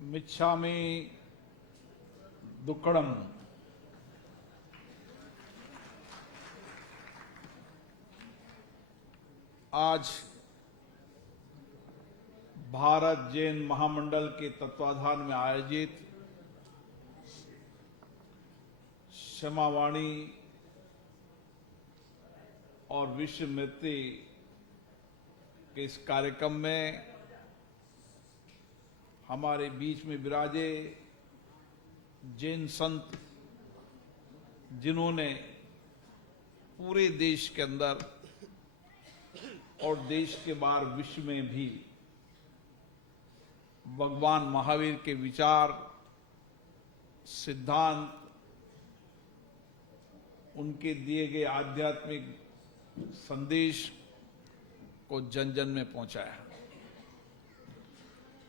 मिच्छामि दुक्कडम। आज भारत जैन महामंडल के तत्वाधान में आयोजित क्षमावाणी और विश्व मैत्री के इस कार्यक्रम में हमारे बीच में विराजे जैन संत, जिन्होंने पूरे देश के अंदर और देश के बाहर विश्व में भी भगवान महावीर के विचार, सिद्धांत, उनके दिए गए आध्यात्मिक संदेश को जन जन में पहुंचाया।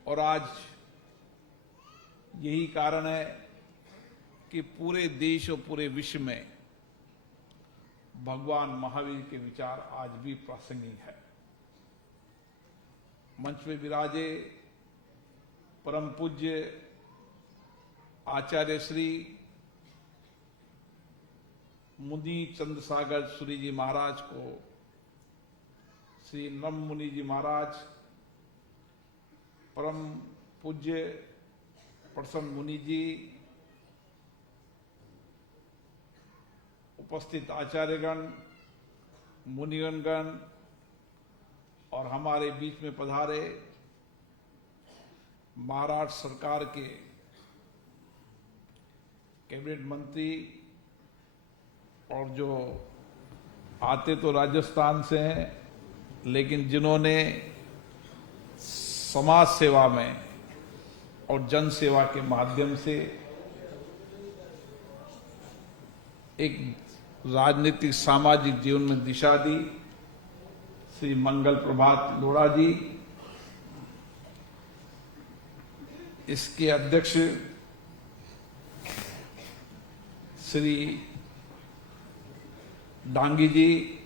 और आज यही कारण है कि पूरे देश और पूरे विश्व में भगवान महावीर के विचार आज भी प्रासंगिक है। मंच में विराजे परम पूज्य आचार्य श्री मुनि चंद्रसागर सूरी जी महाराज को, श्री नम मुनि जी महाराज, परम पूज्य प्रसन्न मुनि जी, उपस्थित आचार्यगण, मुनिगण और हमारे बीच में पधारे महाराष्ट्र सरकार के कैबिनेट मंत्री, और जो आते तो राजस्थान से हैं लेकिन जिन्होंने समाज सेवा में और जन सेवा के माध्यम से एक राजनीतिक सामाजिक जीवन में दिशा दी, श्री मंगल प्रभात लोढ़ा जी। इसके अध्यक्ष श्री डांगी जी,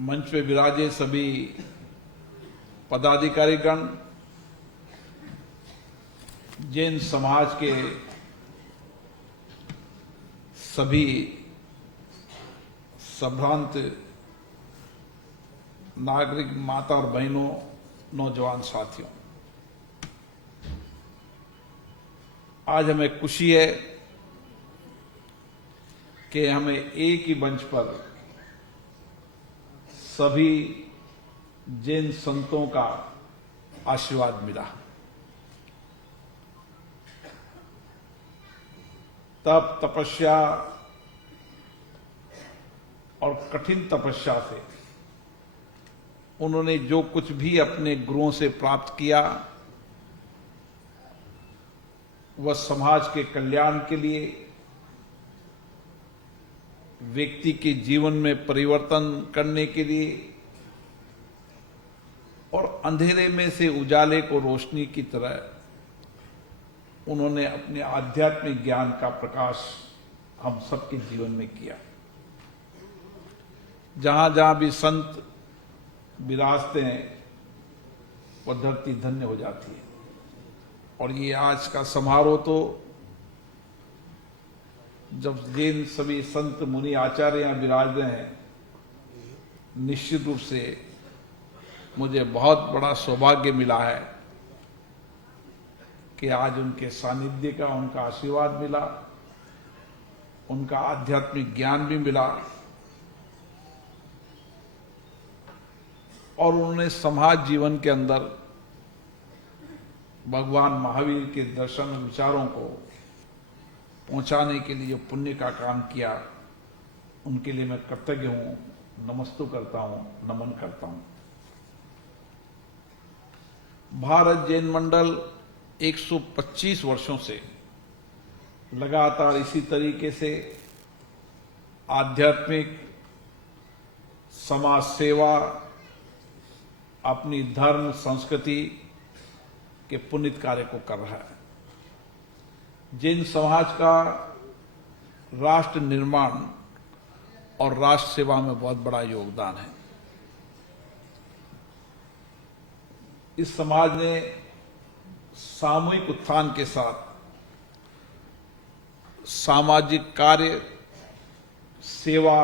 मंच पे विराजे सभी पदाधिकारीगण, जैन समाज के सभी संभ्रांत नागरिक, माता और बहनों, नौजवान साथियों, आज हमें खुशी है कि हमें एक ही मंच पर सभी जैन संतों का आशीर्वाद मिला। तप, तपस्या और कठिन तपस्या से उन्होंने जो कुछ भी अपने गुरुओं से प्राप्त किया, वह समाज के कल्याण के लिए, व्यक्ति के जीवन में परिवर्तन करने के लिए और अंधेरे में से उजाले को रोशनी की तरह उन्होंने अपने आध्यात्मिक ज्ञान का प्रकाश हम सबके जीवन में किया। जहां जहां भी संत विराजते हैं वह धरती धन्य हो जाती है। और ये आज का समारोह तो जब जैन सभी संत मुनि आचार्य यहाँ विराज रहे हैं, निश्चित रूप से मुझे बहुत बड़ा सौभाग्य मिला है कि आज उनके सानिध्य का, उनका आशीर्वाद मिला, उनका आध्यात्मिक ज्ञान भी मिला और उन्होंने समाज जीवन के अंदर भगवान महावीर के दर्शन और विचारों को पहुंचाने के लिए जो पुण्य का काम किया, उनके लिए मैं कृतज्ञ हूं, नमस्तु करता हूं, नमन करता हूं। भारत जैन मंडल 125 वर्षों से लगातार इसी तरीके से आध्यात्मिक, समाज सेवा, अपनी धर्म संस्कृति के पुनित कार्य को कर रहा है। जैन समाज का राष्ट्र निर्माण और राष्ट्र सेवा में बहुत बड़ा योगदान है। इस समाज ने सामूहिक उत्थान के साथ सामाजिक कार्य, सेवा,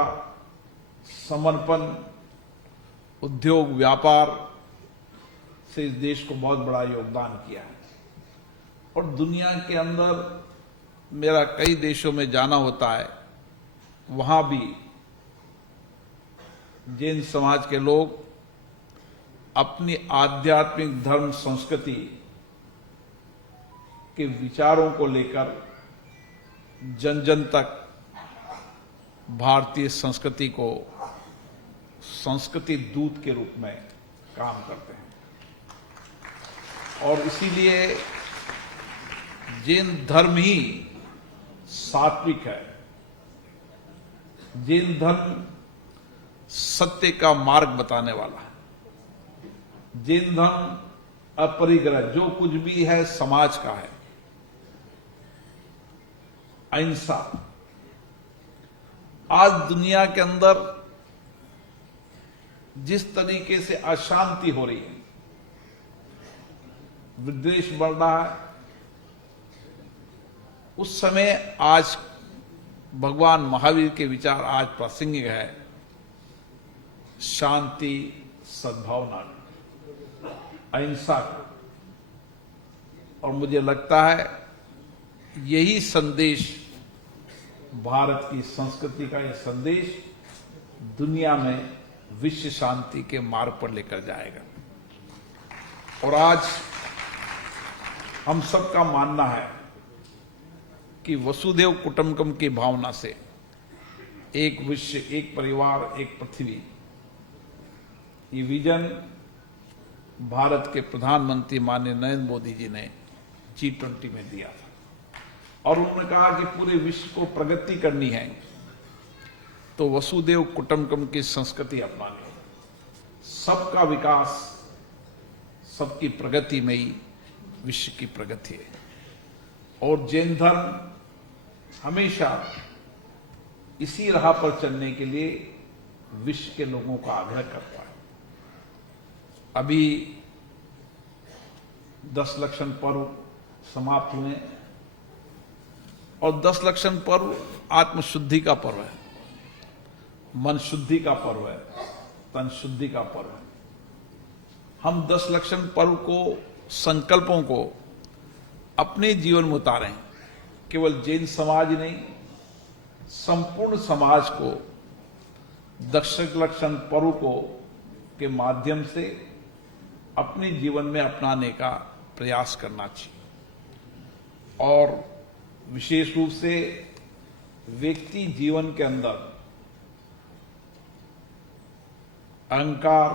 समर्पण, उद्योग, व्यापार से इस देश को बहुत बड़ा योगदान किया है। और दुनिया के अंदर मेरा कई देशों में जाना होता है, वहां भी जैन समाज के लोग अपनी आध्यात्मिक धर्म संस्कृति के विचारों को लेकर जन जन तक भारतीय संस्कृति को संस्कृति दूत के रूप में काम करते हैं। और इसीलिए जैन धर्म ही सात्विक है। जैन धर्म सत्य का मार्ग बताने वाला है। जैन धर्म अपरिग्रह, जो कुछ भी है समाज का है। अहिंसा। आज दुनिया के अंदर जिस तरीके से अशांति हो रही है, विद्वेष बढ़ रहा है, उस समय आज भगवान महावीर के विचार आज प्रासंगिक है। शांति, सद्भावना, अहिंसा। और मुझे लगता है यही संदेश, भारत की संस्कृति का यह संदेश दुनिया में विश्व शांति के मार्ग पर लेकर जाएगा। और आज हम सबका मानना है कि वसुधैव कुटुंबकम की भावना से एक विश्व, एक परिवार, एक पृथ्वी, ये विजन भारत के प्रधानमंत्री माननीय नरेंद्र मोदी जी ने G20 में दिया था। और उन्होंने कहा कि पूरे विश्व को प्रगति करनी है तो वसुधैव कुटुंबकम की संस्कृति अपनानी है। सबका विकास, सबकी प्रगति में ही विश्व की प्रगति है। और जैन धर्म हमेशा इसी राह पर चलने के लिए विश्व के लोगों का आग्रह करता है। अभी 10 लक्षण पर्व समाप्त हुए और 10 लक्षण पर्व आत्मशुद्धि का पर्व है, मन शुद्धि का पर्व है, तन शुद्धि का पर्व है। हम 10 लक्षण पर्व को, संकल्पों को अपने जीवन में उतारें। केवल जैन समाज नहीं, संपूर्ण समाज को 10 लक्षण पर्व को के माध्यम से अपने जीवन में अपनाने का प्रयास करना चाहिए। और विशेष रूप से व्यक्ति जीवन के अंदर अहंकार,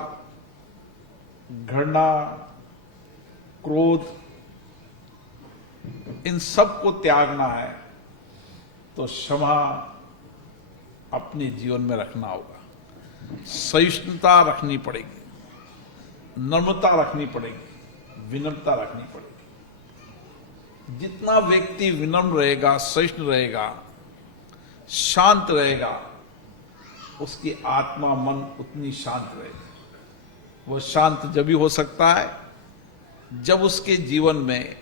घृणा, क्रोध, इन सब को त्यागना है तो क्षमा अपने जीवन में रखना होगा। सहिष्णुता रखनी पड़ेगी, नम्रता रखनी पड़ेगी, विनम्रता रखनी पड़ेगी। जितना व्यक्ति विनम्र रहेगा, सहिष्णु रहेगा, शांत रहेगा, उसकी आत्मा, मन उतनी शांत रहेगी। वो शांत जब भी हो सकता है जब उसके जीवन में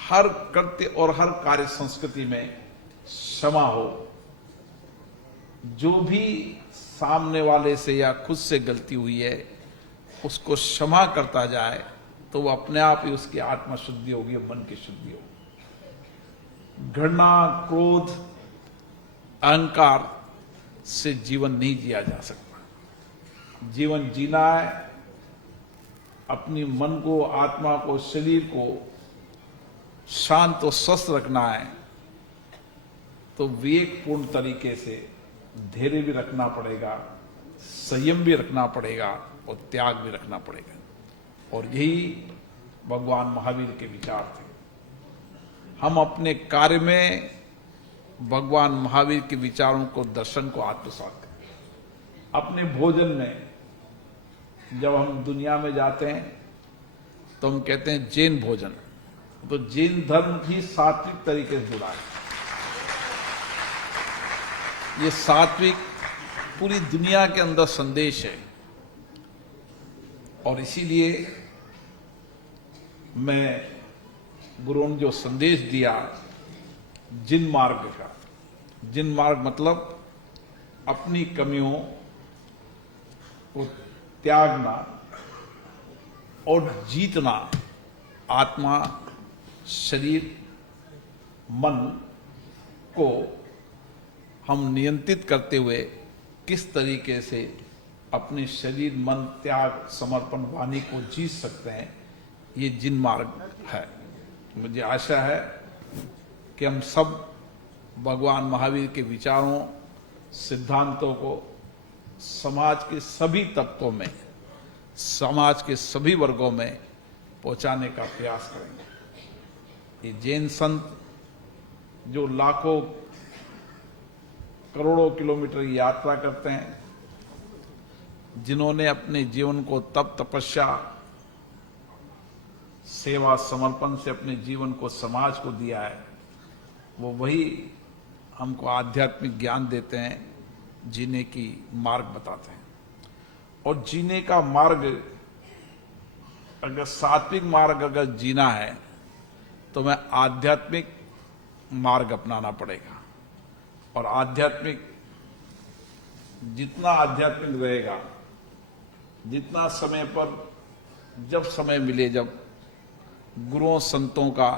हर कृत्य और हर कार्य संस्कृति में क्षमा हो। जो भी सामने वाले से या खुद से गलती हुई है उसको क्षमा करता जाए तो वो अपने आप ही उसकी आत्मा शुद्धि होगी, मन की शुद्धि होगी। घृणा, क्रोध, अहंकार से जीवन नहीं जिया जा सकता। जीवन जीना है, अपनी मन को, आत्मा को, शरीर को शांत और स्वस्थ रखना है तो विवेकपूर्ण तरीके से धैर्य भी रखना पड़ेगा, संयम भी रखना पड़ेगा और त्याग भी रखना पड़ेगा। और यही भगवान महावीर के विचार थे। हम अपने कार्य में भगवान महावीर के विचारों को, दर्शन को आत्मसात करें। अपने भोजन में जब हम दुनिया में जाते हैं तो हम कहते हैं जैन भोजन, तो जैन धर्म भी सात्विक तरीके से जुड़ा है। ये सात्विक पूरी दुनिया के अंदर संदेश है। और इसीलिए मैं गुरुओं ने जो संदेश दिया जिन मार्ग का, जिन मार्ग मतलब अपनी कमियों को त्यागना और जीतना, आत्मा, शरीर, मन को हम नियंत्रित करते हुए किस तरीके से अपने शरीर, मन, त्याग, समर्पण वाणी को जीत सकते हैं, ये जिन मार्ग है। मुझे आशा है कि हम सब भगवान महावीर के विचारों, सिद्धांतों को समाज के सभी तत्वों में, समाज के सभी वर्गों में पहुंचाने का प्रयास करेंगे। ये जैन संत जो लाखों करोड़ों किलोमीटर की यात्रा करते हैं, जिन्होंने अपने जीवन को तप, तपस्या, सेवा, समर्पण से अपने जीवन को समाज को दिया है, वो वही हमको आध्यात्मिक ज्ञान देते हैं, जीने की मार्ग बताते हैं। और जीने का मार्ग, अगर सात्विक मार्ग अगर जीना है तो मैं आध्यात्मिक मार्ग अपनाना पड़ेगा। और आध्यात्मिक, जितना आध्यात्मिक रहेगा, जितना समय पर जब समय मिले, जब गुरुओं संतों का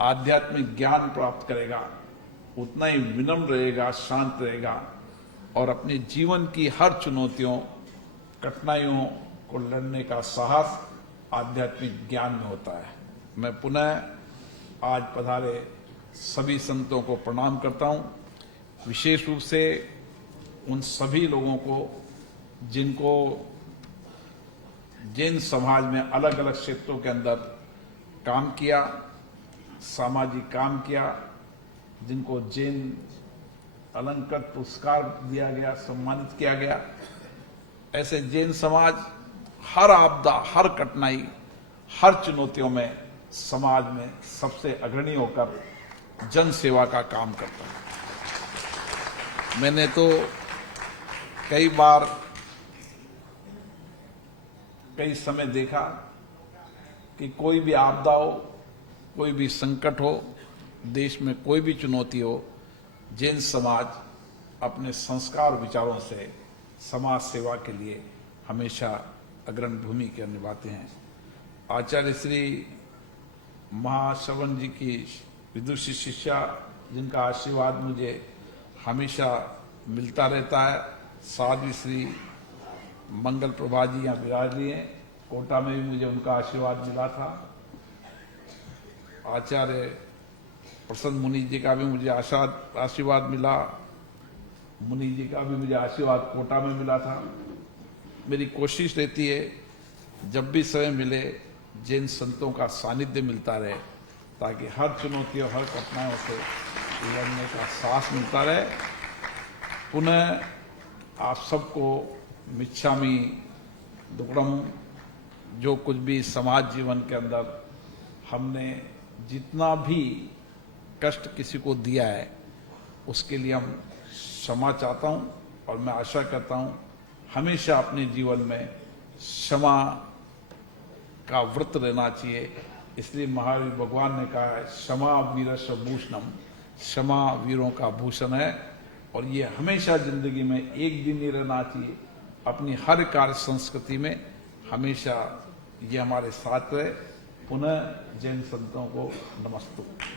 आध्यात्मिक ज्ञान प्राप्त करेगा, उतना ही विनम्र रहेगा, शांत रहेगा और अपने जीवन की हर चुनौतियों, कठिनाइयों को लड़ने का साहस आध्यात्मिक ज्ञान में होता है। मैं पुनः आज पधारे सभी संतों को प्रणाम करता हूं, विशेष रूप से उन सभी लोगों को जिनको जैन समाज में अलग अलग क्षेत्रों के अंदर काम किया, सामाजिक काम किया, जिनको जैन अलंकृत पुरस्कार दिया गया, सम्मानित किया गया। ऐसे जैन समाज हर आपदा, हर कठिनाई, हर चुनौतियों में समाज में सबसे अग्रणी होकर जन सेवा का काम करता है। मैंने तो कई बार, कई समय देखा कि कोई भी आपदा हो, कोई भी संकट हो, देश में कोई भी चुनौती हो, जैन समाज अपने संस्कार विचारों से समाज सेवा के लिए हमेशा अग्रणी भूमिका निभाते हैं। आचार्य श्री महाश्रवण जी की विदुषी शिष्या, जिनका आशीर्वाद मुझे हमेशा मिलता रहता है, साध्वी श्री मंगल प्रभा जी यहाँ विराज लिए, कोटा में भी मुझे उनका आशीर्वाद मिला था। आचार्य प्रसन्न मुनि जी का भी मुझे आशीर्वाद मिला, मुनि जी का भी मुझे आशीर्वाद कोटा में मिला था। मेरी कोशिश रहती है जब भी समय मिले जैन संतों का सानिध्य मिलता रहे, ताकि हर चुनौती और हर कठिनाइयों से लड़ने का साहस मिलता रहे। पुनः आप सबको मिच्छामी दुक्कडम, जो कुछ भी समाज जीवन के अंदर हमने जितना भी कष्ट किसी को दिया है, उसके लिए हम क्षमा चाहता हूं और मैं आशा करता हूं हमेशा अपने जीवन में क्षमा का व्रत रहना चाहिए। इसलिए महावीर भगवान ने कहा है, क्षमा वीरस्य भूषणम, क्षमा वीरों का भूषण है। और ये हमेशा जिंदगी में एक दिन ही रहना चाहिए, अपनी हर कार्य संस्कृति में हमेशा ये हमारे साथ रहे। पुनः जैन संतों को नमस्ते।